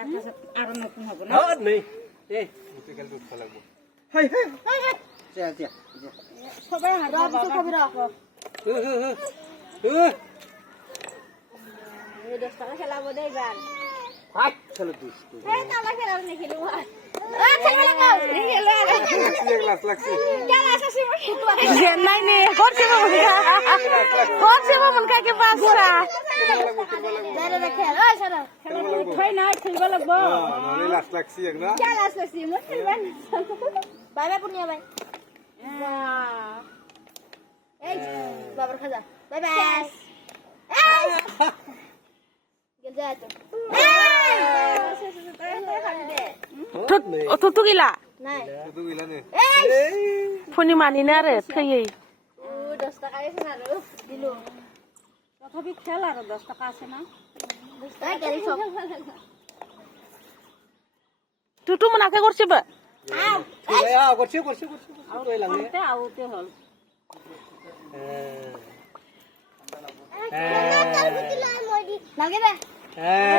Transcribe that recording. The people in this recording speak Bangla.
আর নতুন হবে না নেই বুঝতে গেল তো লাগবো হাই যা সবাই হাঁটা বাবা কবি রাখো 10 টাকা খেলাবো দেই গান ফাট চলো দিস এই তালা খেলাও নি খেলু খেলা গাও খেলা এক লাখ লাগছে খেলা আসছে নাই নে করছে মন কাকে পাসরা দাঁড়া রে খেলা সারা খেলা উঠাই না খেলবা লাগবো নলে লাখ লাগছে এক না খেলা আসছে মো খেলবা বাই বাই পুনিয়া বাই এই বাবার খাজা বাই বাই গেল যা তো তো গিলা নাই তো গিলা নে ফোনি মানি না রে থইই 10 টাকা আছে না রে দিলু তথাপি খেল আর 10 টাকা আছে না 10 টাকা গেলি সব টুটু মনাকে করছে বা করছে কই লাগে আউতে হল লাগে রে হ্যাঁ